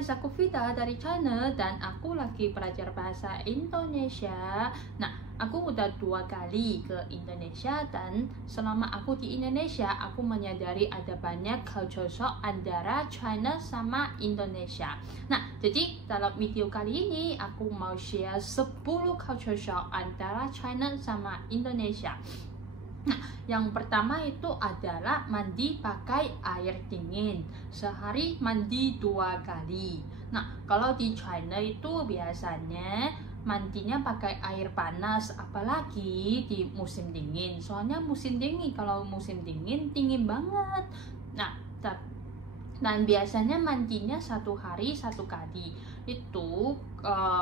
guys, aku Vita dari China dan aku lagi belajar bahasa Indonesia. Nah, aku udah 2 kali ke Indonesia dan selama aku di Indonesia, aku menyadari ada banyak culture shock antara China sama Indonesia. Nah, jadi dalam video kali ini aku mau share 10 culture shock antara China sama Indonesia. Nah, yang pertama itu adalah mandi pakai air dingin. Sehari mandi 2 kali. Nah, kalau di China itu biasanya mandinya pakai air panas, apalagi di musim dingin. Soalnya musim dingin, kalau musim dingin dingin banget. Nah, dan biasanya mandinya 1 hari 1 kali. Itu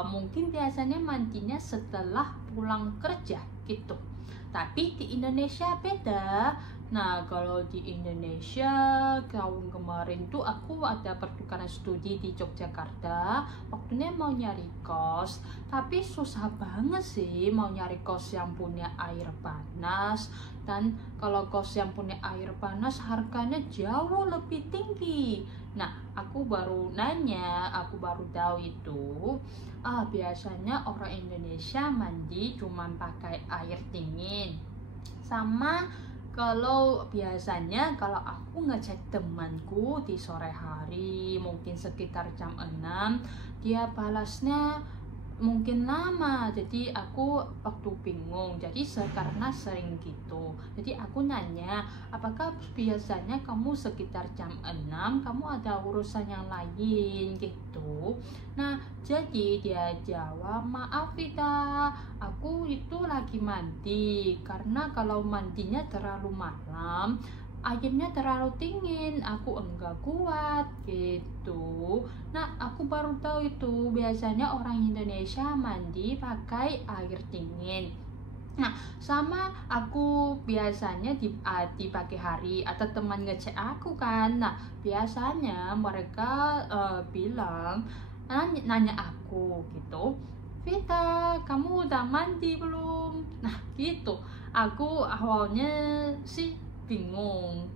mungkin biasanya mandinya setelah pulang kerja gitu. Tapi di Indonesia beda. Nah, kalau di Indonesia tahun kemarin tuh aku ada pertukaran studi di Yogyakarta. Waktunya mau nyari kos, tapi susah banget sih mau nyari kos yang punya air panas. Dan kalau kos yang punya air panas harganya jauh lebih tinggi. Nah, aku baru nanya, aku baru tahu itu. Biasanya orang Indonesia mandi cuma pakai air dingin. Sama kalau biasanya kalau aku ngecek temanku di sore hari, mungkin sekitar jam 6, dia balasnya mungkin lama, jadi aku waktu bingung, jadi karena sering gitu, jadi aku nanya, apakah biasanya kamu sekitar jam 6 kamu ada urusan yang lain gitu. Nah, jadi dia jawab, maaf Vita, aku itu lagi mandi, karena kalau mandinya terlalu malam airnya terlalu dingin, aku enggak kuat gitu. Nah, aku baru tahu itu biasanya orang Indonesia mandi pakai air dingin. Nah, sama aku biasanya di pagi hari atau teman ngecek aku kan. Nah, biasanya mereka bilang nanya aku gitu, Vita, kamu udah mandi belum? Nah, gitu. Aku awalnya sih bingung,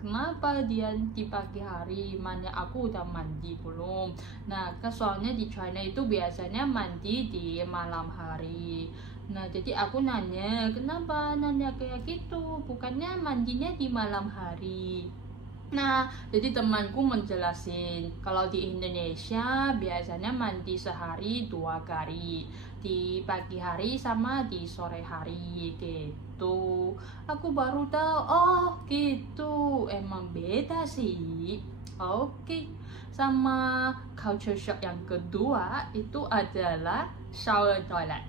kenapa dia di pagi hari, mana aku udah mandi belum. Nah, soalnya di China itu biasanya mandi di malam hari. Nah, jadi aku nanya, kenapa nanya kayak gitu, bukannya mandinya di malam hari. Nah, jadi temanku menjelasin kalau di Indonesia biasanya mandi sehari 2 kali, di pagi hari sama di sore hari gitu. Aku baru tahu, oh gitu, emang beda sih. Oke. Sama culture shock yang kedua itu adalah shower toilet.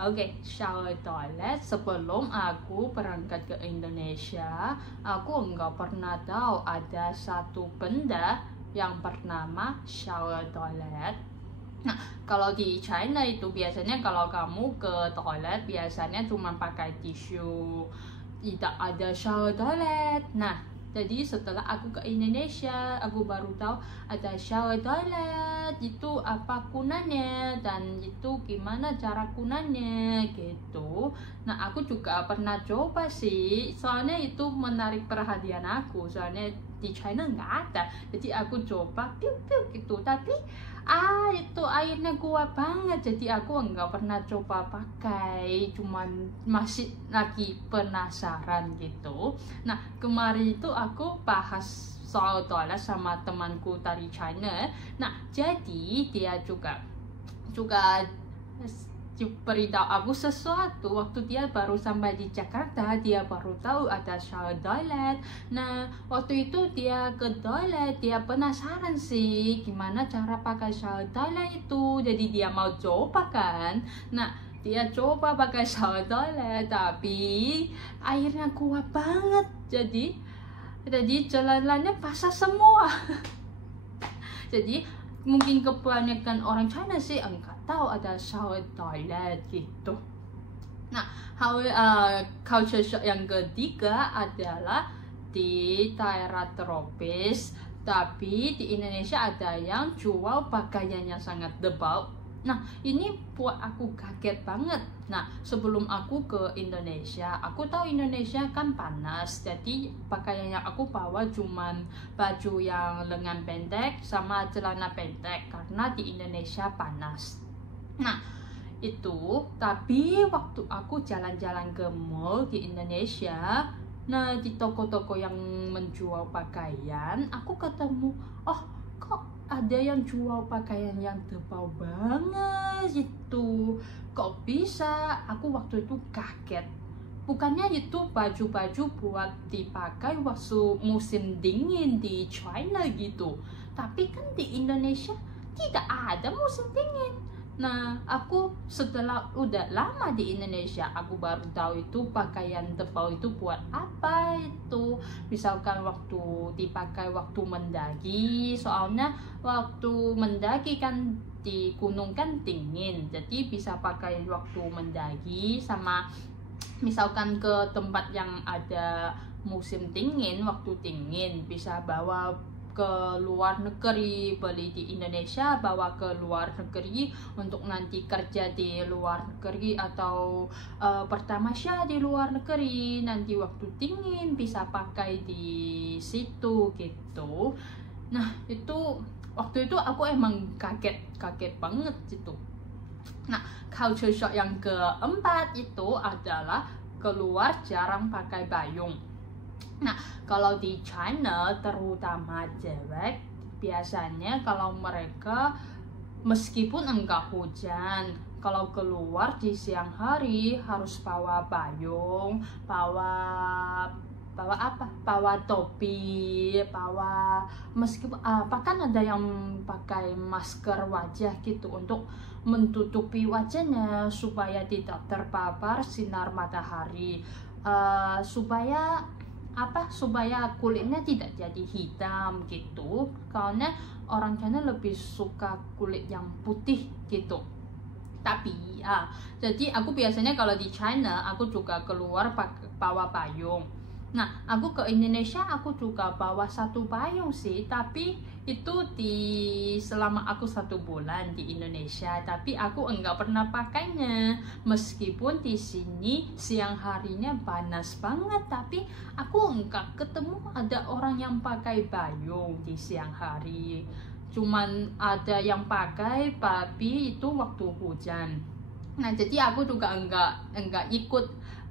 Oke, shower toilet. Sebelum aku berangkat ke Indonesia, aku nggak pernah tahu ada satu benda yang bernama shower toilet. Nah, kalau di China itu biasanya kalau kamu ke toilet biasanya cuma pakai tisu, tidak ada shower toilet. Nah, jadi setelah aku ke Indonesia, aku baru tahu ada shower toilet, itu apa gunanya dan itu gimana cara gunanya gitu. Nah, aku juga pernah coba sih, soalnya itu menarik perhatian aku, soalnya di China nggak ada, jadi aku coba piu gitu, tapi itu airnya kuat banget, jadi aku nggak pernah coba pakai, cuman masih lagi penasaran gitu. Nah, kemarin itu aku bahas soal toilet sama temanku dari China. Nah, jadi dia juga beritahu aku sesuatu waktu dia baru sampai di Jakarta, dia baru tahu ada shower toilet. Nah, waktu itu dia ke toilet, dia penasaran sih gimana cara pakai shower toilet itu, jadi dia mau coba kan. Nah, dia coba pakai shower toilet tapi airnya kuat banget, jadi jalanannya basah semua. Jadi mungkin kebanyakan orang China sih enggak tahu ada shower toilet gitu. Nah, culture shock yang ketiga adalah di daerah tropis, tapi di Indonesia ada yang jual pakaian yang sangat tebal. Nah, ini buat aku kaget banget. Nah, sebelum aku ke Indonesia, aku tahu Indonesia kan panas. Jadi, pakaian yang aku bawa cuman baju yang lengan pendek sama celana pendek karena di Indonesia panas. Nah, itu tapi waktu aku jalan-jalan ke mall di Indonesia, nah di toko-toko yang menjual pakaian, aku ketemu, oh kok ada yang jual pakaian yang tebal banget itu, kok bisa? Aku waktu itu kaget. Bukannya itu baju-baju buat dipakai waktu musim dingin di China gitu, tapi kan di Indonesia tidak ada musim dingin. Nah, aku setelah udah lama di Indonesia, aku baru tahu itu pakaian tebal itu buat apa itu. Misalkan waktu dipakai waktu mendaki, soalnya waktu mendaki kan di gunung kan dingin, jadi bisa pakai waktu mendaki, sama misalkan ke tempat yang ada musim dingin, waktu dingin bisa bawa ke luar negeri, beli di Indonesia bawa ke luar negeri untuk nanti kerja di luar negeri atau pertama di luar negeri, nanti waktu dingin bisa pakai di situ gitu. Nah, itu waktu itu aku emang kaget banget gitu. Nah, culture shock yang keempat itu adalah keluar jarang pakai payung. Nah, kalau di China, terutama cewek, biasanya kalau mereka meskipun enggak hujan, kalau keluar di siang hari harus bawa payung, bawa apa? Bawa topi, meskipun bahkan ada yang pakai masker wajah gitu untuk menutupi wajahnya supaya tidak terpapar sinar matahari, supaya kulitnya tidak jadi hitam gitu, karena orang China lebih suka kulit yang putih gitu. Tapi jadi aku biasanya kalau di China aku juga keluar bawa payung. Nah, aku ke Indonesia aku juga bawa satu payung sih, tapi itu selama aku 1 bulan di Indonesia, tapi aku enggak pernah pakainya. Meskipun di sini siang harinya panas banget, tapi aku enggak ketemu ada orang yang pakai payung di siang hari. Cuman ada yang pakai, tapi itu waktu hujan. Nah, jadi aku juga enggak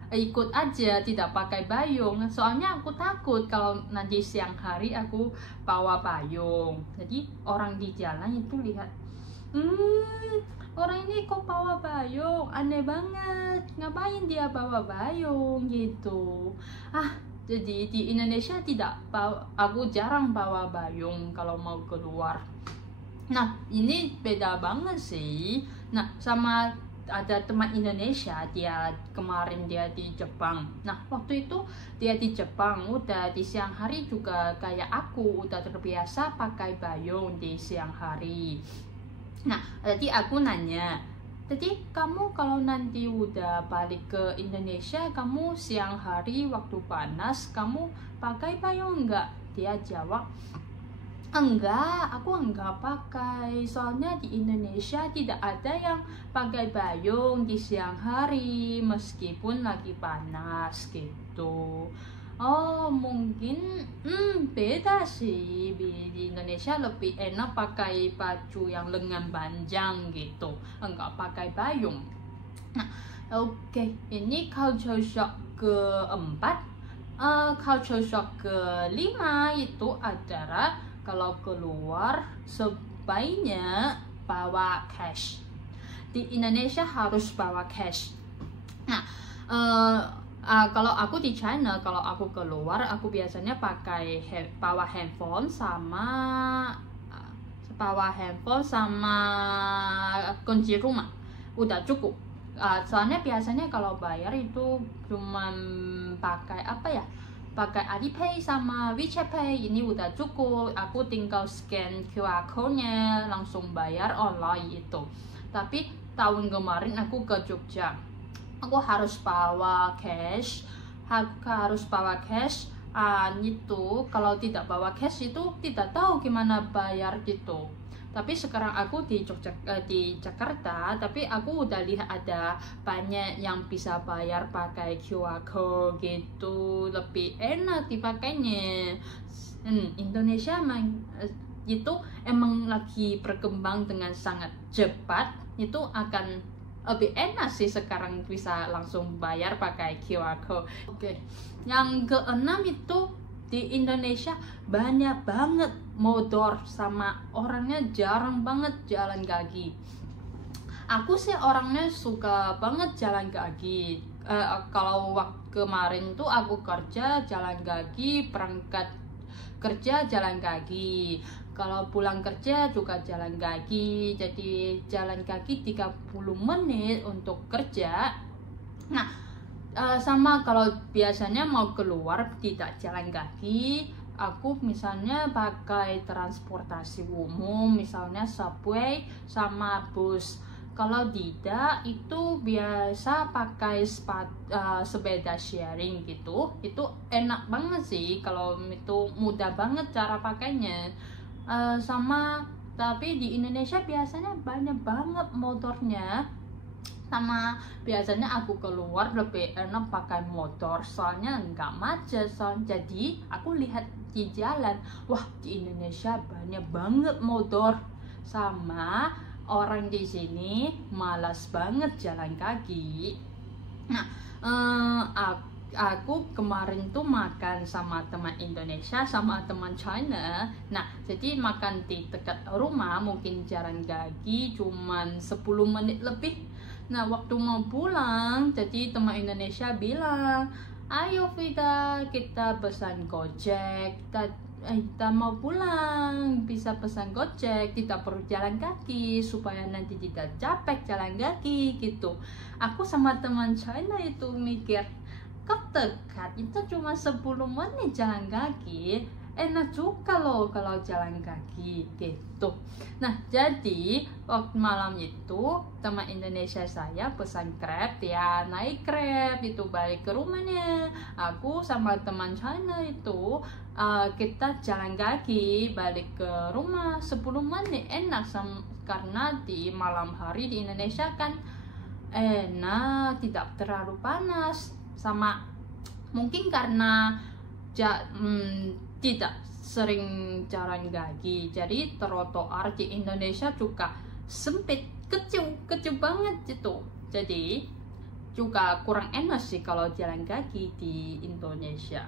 ikut aja tidak pakai payung, soalnya aku takut kalau nanti siang hari aku bawa payung, jadi orang di jalan itu lihat, orang ini kok bawa payung, aneh banget, ngapain dia bawa payung gitu. Jadi di Indonesia aku jarang bawa payung kalau mau keluar. Nah, ini beda banget sih. Nah, sama ada teman Indonesia, kemarin dia di Jepang. Nah, waktu itu dia di Jepang, udah di siang hari juga kayak aku, udah terbiasa pakai payung di siang hari. Nah, jadi aku nanya, jadi kamu kalau nanti udah balik ke Indonesia, kamu siang hari waktu panas, kamu pakai payung enggak? Dia jawab, enggak, aku enggak pakai. Soalnya di Indonesia tidak ada yang pakai payung di siang hari meskipun lagi panas gitu. Oh, mungkin beda sih. Di Indonesia lebih enak pakai baju yang lengan panjang gitu, enggak pakai payung. Nah, oke, ini culture shock keempat. Culture shock kelima itu adalah kalau keluar sebaiknya bawa cash. Di Indonesia harus bawa cash. Nah, kalau aku di China, kalau aku keluar, aku biasanya bawa handphone sama kunci rumah, udah cukup. Soalnya biasanya kalau bayar itu cuman pakai pakai Alipay sama WeChat Pay, ini udah cukup. Aku tinggal scan QR code-nya langsung bayar online itu. Tapi tahun kemarin aku ke Jogja, aku harus bawa cash. Itu kalau tidak bawa cash itu tidak tahu gimana bayar gitu. Tapi sekarang aku di di Jakarta, tapi aku udah lihat ada banyak yang bisa bayar pakai QR code gitu, lebih enak dipakainya. Indonesia itu emang lagi berkembang dengan sangat cepat, itu akan lebih enak sih sekarang bisa langsung bayar pakai QR code. Oke. Yang keenam itu di Indonesia banyak banget motor sama orangnya jarang banget jalan kaki. Aku sih orangnya suka banget jalan kaki. Kalau waktu kemarin tuh aku kerja jalan kaki, berangkat kerja jalan kaki, kalau pulang kerja juga jalan kaki, jadi jalan kaki 30 menit untuk kerja. Nah, sama kalau biasanya mau keluar tidak jalan kaki, aku misalnya pakai transportasi umum, misalnya subway sama bus. Kalau tidak itu biasa pakai sepeda sharing gitu. Itu enak banget sih, kalau itu mudah banget cara pakainya. Tapi di Indonesia biasanya banyak banget motornya. Sama biasanya aku keluar lebih enak pakai motor, soalnya nggak macet. Jadi aku lihat di jalan, wah di Indonesia banyak banget motor, sama orang di sini malas banget jalan kaki. Nah, aku kemarin tuh makan sama teman Indonesia sama teman China. Nah, jadi makan di dekat rumah, mungkin jalan kaki cuman 10 menit lebih. Nah, waktu mau pulang, jadi teman Indonesia bilang, ayo Vida, kita pesan Gojek, kita mau pulang, bisa pesan Gojek, tidak perlu jalan kaki, supaya nanti tidak capek jalan kaki gitu. Aku sama teman China itu mikir, kok dekat, itu cuma 10 menit jalan kaki, enak juga loh kalau jalan kaki gitu. Nah, jadi waktu malam itu teman Indonesia saya pesan Grab, ya naik Grab itu balik ke rumahnya. Aku sama teman China itu kita jalan kaki balik ke rumah 10 menit, enak karena di malam hari di Indonesia kan enak, tidak terlalu panas, sama mungkin karena tidak sering jalan kaki, jadi trotoar di Indonesia juga sempit, kecil banget gitu. Jadi juga kurang enak sih kalau jalan kaki di Indonesia.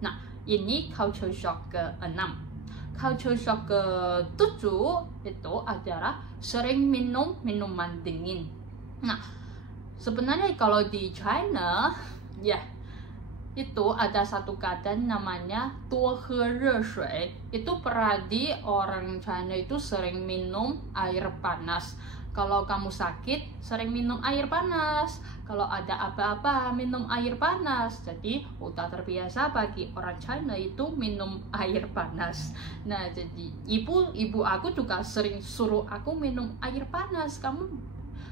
Nah, ini culture shock ke-6. Culture shock ke-7 itu adalah sering minum minuman dingin. Nah, sebenarnya kalau di China, ya itu ada satu kata namanya 多喝热水. Itu berarti orang China itu sering minum air panas. Kalau kamu sakit, sering minum air panas. Kalau ada apa-apa, minum air panas. Jadi udah terbiasa bagi orang China itu minum air panas. Nah, jadi ibu aku juga sering suruh aku minum air panas.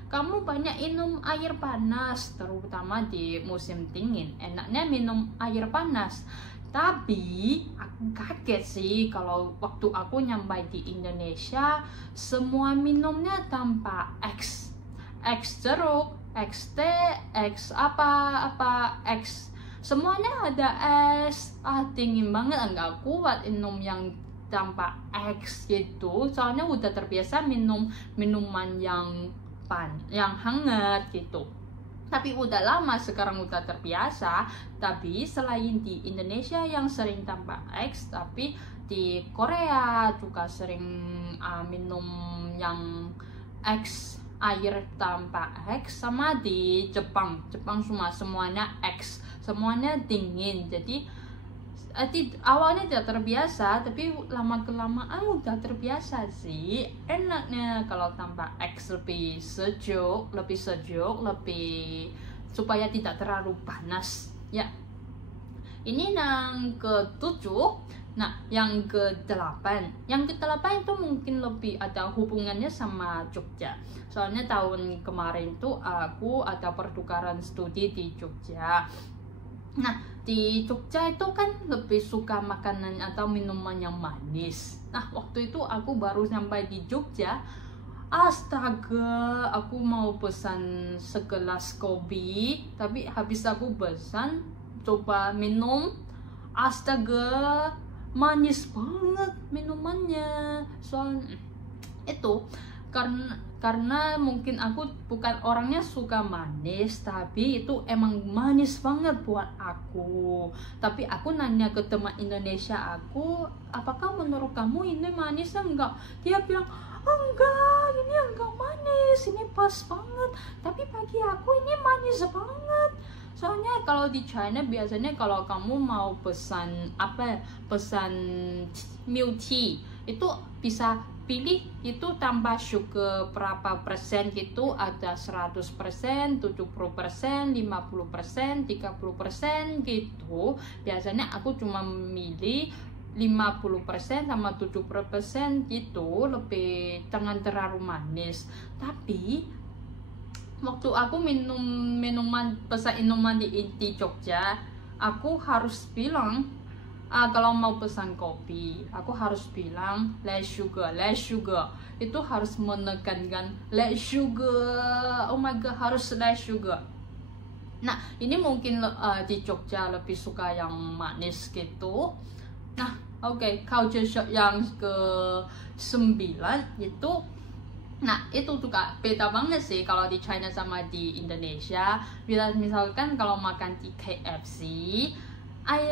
Kamu banyak minum air panas, terutama di musim dingin. Enaknya minum air panas. Tapi aku kaget sih kalau waktu aku nyampai di Indonesia, semua minumnya tanpa X. X jeruk, X teh, X apa, X. Semuanya ada es. Dingin banget, enggak kuat minum yang tanpa X gitu. Soalnya udah terbiasa minum minuman yang hangat gitu. Tapi udah lama sekarang udah terbiasa. Tapi selain di Indonesia yang sering tanpa X, tapi di Korea juga sering minum yang X, air tanpa X. Sama di Jepang semuanya X, semuanya dingin. Jadi awalnya tidak terbiasa, tapi lama kelamaan udah terbiasa sih. Enaknya kalau tanpa X, lebih sejuk, supaya tidak terlalu panas ya. Ini yang ke-7. Nah, yang ke-8 itu mungkin lebih ada hubungannya sama Jogja. Soalnya tahun kemarin tuh aku ada pertukaran studi di Jogja. Nah, di Jogja itu kan lebih suka makanan atau minuman yang manis. Nah, waktu itu aku baru sampai di Jogja. Astaga, aku mau pesan segelas kopi, tapi habis aku pesan, coba minum, astaga, manis banget minumannya. Soalnya itu karena mungkin aku bukan orangnya suka manis, tapi itu emang manis banget buat aku. Tapi aku nanya ke teman Indonesia aku, apakah menurut kamu ini manis enggak? Dia bilang, enggak, ini enggak manis, ini pas banget. Tapi bagi aku ini manis banget. Soalnya kalau di China biasanya kalau kamu mau pesan pesan milk tea, itu bisa pilih itu tanpa sugar berapa persen gitu, ada 100%, 70%, 50%, 30% gitu. Biasanya aku cuma milih 50% sama 70% gitu, lebih jangan terlalu manis. Tapi waktu aku pesan minuman di Jogja, aku harus bilang, kalau mau pesan kopi, aku harus bilang less sugar. Itu harus menekankan less sugar. Oh my god, harus less sugar. Nah, ini mungkin di Jogja lebih suka yang manis gitu. Nah, oke, culture shock yang ke-9 itu, nah itu juga beda banget sih kalau di China sama di Indonesia. Bila misalkan kalau makan di KFC,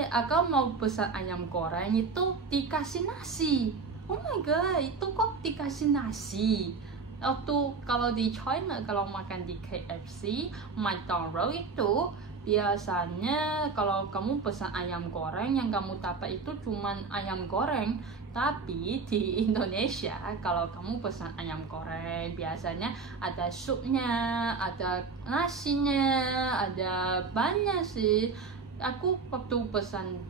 aku mau pesan ayam goreng itu dikasih nasi. Oh my god, itu kok dikasih nasi? Waktu kalau di China kalau makan di KFC, McDonald's itu biasanya kalau kamu pesan ayam goreng yang kamu dapat itu cuman ayam goreng. Tapi di Indonesia kalau kamu pesan ayam goreng biasanya ada supnya, ada nasinya, ada banyak sih. Aku waktu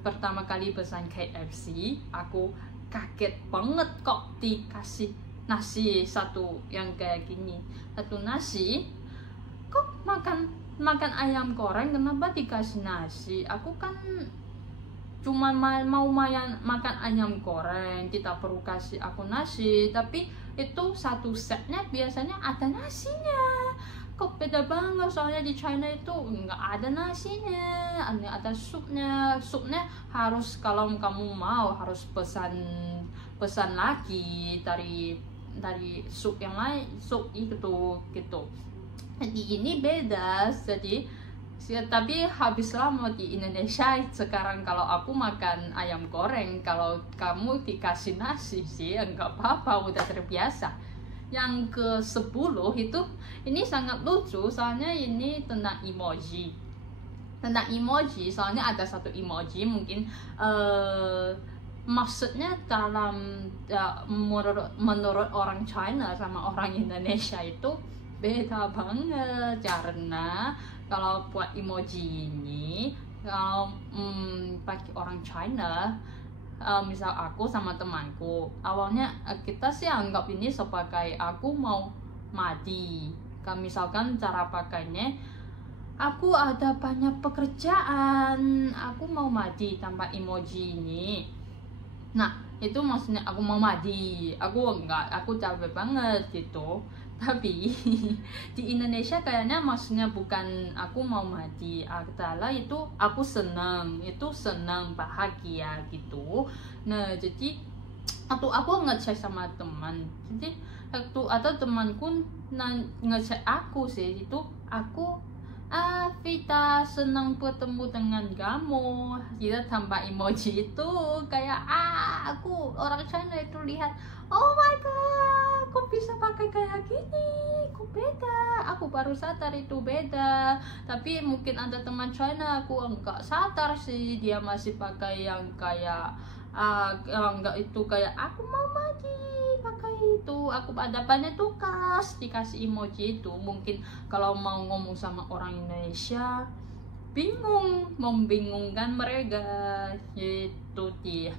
pertama kali pesan KFC, aku kaget banget kok dikasih nasi satu yang kayak gini. Satu nasi, kok makan ayam goreng kenapa dikasih nasi? Aku kan cuma mau makan ayam goreng, tidak perlu kasih aku nasi. Tapi itu satu setnya biasanya ada nasinya. Kok beda banget, soalnya di China itu nggak ada nasinya, ada supnya. Supnya harus kalau kamu mau harus pesan lagi dari sup yang lain, sup itu gitu. Jadi ini beda. Tapi habis lama di Indonesia sekarang kalau aku makan ayam goreng, kalau kamu dikasih nasi sih enggak apa-apa, udah terbiasa. Yang ke-10 itu ini sangat lucu, soalnya ini tentang emoji. Soalnya ada satu emoji mungkin maksudnya dalam menurut orang China sama orang Indonesia itu beda banget. Karena kalau buat emoji ini, kalau bagi orang China, misal aku sama temanku, awalnya kita sih anggap ini sebagai aku mau mandi. Misalkan cara pakainya, aku ada banyak pekerjaan, aku mau mandi tanpa emoji ini. Nah, itu maksudnya aku mau mandi, aku capek banget gitu. Tapi di Indonesia kayaknya maksudnya bukan aku mau mandi, adalah itu aku senang, bahagia gitu. Nah, jadi atau aku ngechat sama teman, jadi waktu ada temanku ngechat aku sih, itu aku Vita senang bertemu dengan kamu, kita tanpa emoji itu kayak aku orang China itu lihat, oh my god, kok bisa pakai kayak gini, kok beda, aku baru sadar itu beda. Tapi mungkin ada teman China aku enggak sadar sih, dia masih pakai yang kayak enggak itu kayak aku mau mandi pakai itu, aku ada banyak tugas dikasih emoji itu. Mungkin kalau mau ngomong sama orang Indonesia membingungkan mereka itu dia.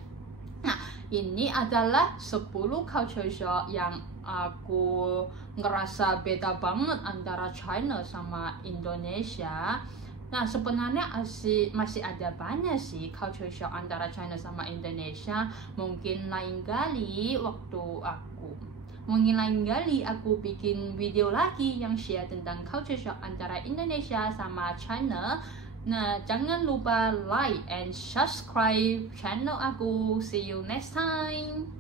Nah, ini adalah 10 culture shock yang aku ngerasa beda banget antara China sama Indonesia. Nah, sebenarnya masih ada banyak sih culture shock antara China sama Indonesia. Mungkin lain kali aku bikin video lagi yang share tentang culture shock antara Indonesia sama China. Nah, jangan lupa like and subscribe channel aku. See you next time.